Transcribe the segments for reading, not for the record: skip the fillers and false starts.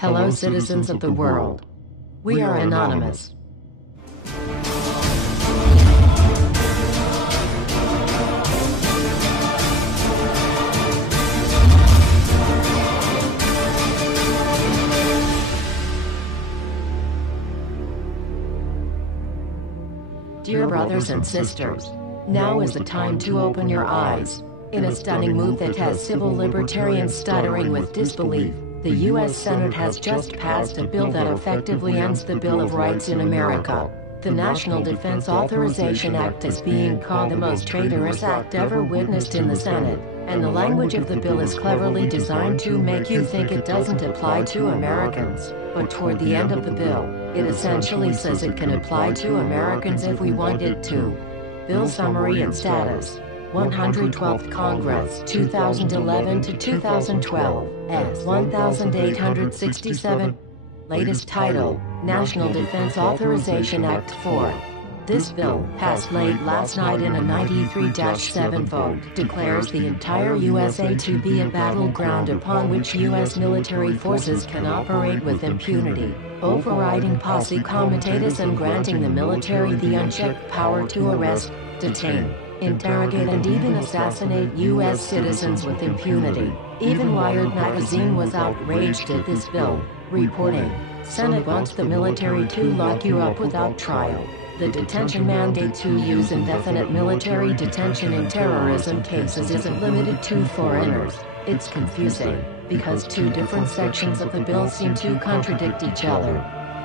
Hello, citizens of the world. We are anonymous. Dear brothers and sisters, now is the time to open your eyes. In a stunning move that has civil libertarians stuttering with disbelief, the U.S. Senate has just passed a bill that effectively ends the Bill of Rights in America. The National Defense Authorization Act is being called the most traitorous act ever witnessed in the Senate, and the language of the bill is cleverly designed to make you think it doesn't apply to Americans. But toward the end of the bill, it essentially says it can apply to Americans if we want it to. Bill summary and status. 112th Congress, 2011 to 2012, S. 1867. Latest title, National Defense Authorization Act 4. This bill, passed late last night in a 93-7 vote, declares the entire USA to be a battleground upon which U.S. military forces can operate with impunity, overriding Posse Comitatus and granting the military the unchecked power to arrest, detain, interrogate and even assassinate U.S. citizens with impunity. Even Wired magazine was outraged at this bill, reporting, "Senate wants the military to lock you up without trial." The detention mandate to use indefinite military detention in terrorism cases isn't limited to foreigners. It's confusing, because two different sections of the bill seem to contradict each other.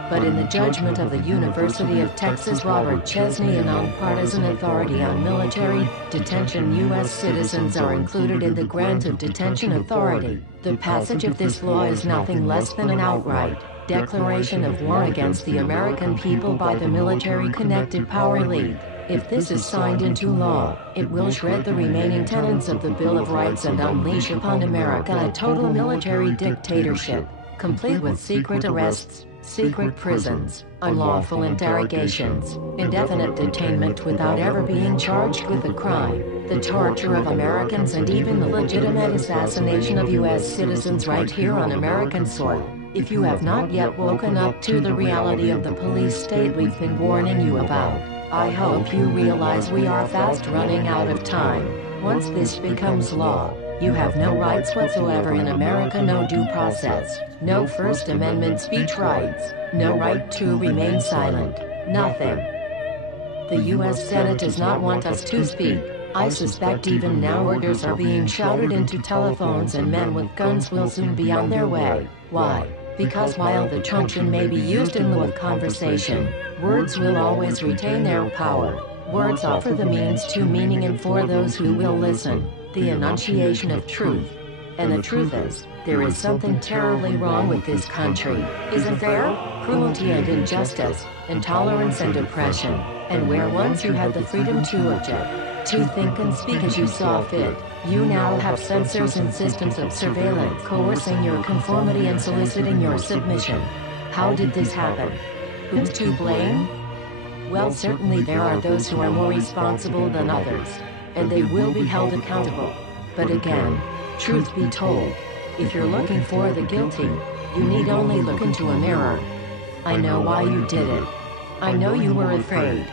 But in the judgment of the University of Texas Robert Chesney, a nonpartisan authority on military detention, U.S. citizens are included in the grant of detention authority. The passage of this law is nothing less than an outright declaration of war against the American people by the military-connected power elite. If this is signed into law, it will shred the remaining tenets of the Bill of Rights and unleash upon America a total military dictatorship, complete with secret arrests, secret prisons, unlawful interrogations, indefinite detainment without ever being charged with a crime, the torture of Americans and even the legitimate assassination of U.S. citizens right here on American soil. If you have not yet woken up to the reality of the police state we've been warning you about, I hope you realize we are fast running out of time. Once this becomes law, you have no rights whatsoever in America, no due process, no First Amendment speech rights, no right to remain silent, nothing. The U.S. Senate does not want us to speak. I suspect even now orders are being shouted into telephones and men with guns will soon be on their way. Why? Because while the truncheon may be used in lieu of conversation, words will always retain their power. Words offer the means to meaning, and for those who will listen, the enunciation of truth. And the truth is, there is something terribly wrong with this country, isn't there? Cruelty and injustice, intolerance and oppression, and where once you had the freedom to object, to think and speak as you saw fit, you now have censors and systems of surveillance coercing your conformity and soliciting your submission. How did this happen? Who's to blame? Well, certainly there are those who are more responsible than others, and they will be held accountable. But again, truth be told, if you're looking for the guilty, you need only look into a mirror. I know why you did it. I know you were afraid.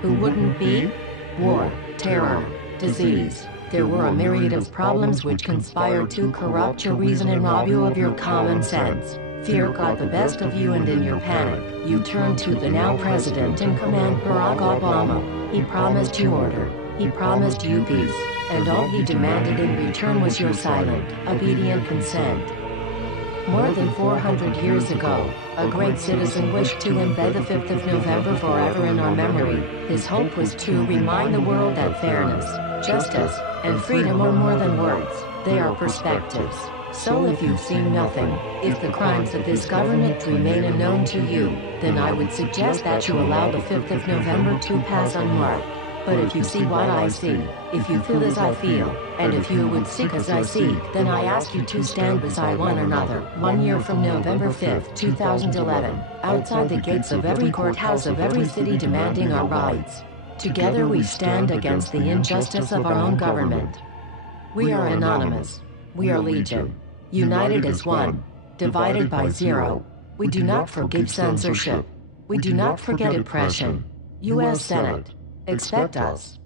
Who wouldn't be? War, terror, disease. There were a myriad of problems which conspired to corrupt your reason and rob you of your common sense. Fear got the best of you, and in your panic, you turned to the now president in command, Barack Obama. He promised you order. He promised you peace. And all he demanded in return was your silent, obedient consent. More than 400 years ago, a great citizen wished to embed the 5th of November forever in our memory. His hope was to remind the world that fairness, justice, and freedom are more than words, they are perspectives. So if you've seen nothing, if the crimes of this government remain unknown to you, then I would suggest that you allow the 5th of November to pass unmarked. But if you see what I see, if you feel as I feel, and if you would seek as I seek, then I ask you to stand beside one another, 1 year from November 5th, 2011, outside the gates of every courthouse of every city demanding our rights. Together we stand against the injustice of our own government. We are anonymous. We are legion. United as one. divided by 0. We do not forgive censorship. We do not forget oppression. U.S. Senate. Expect us.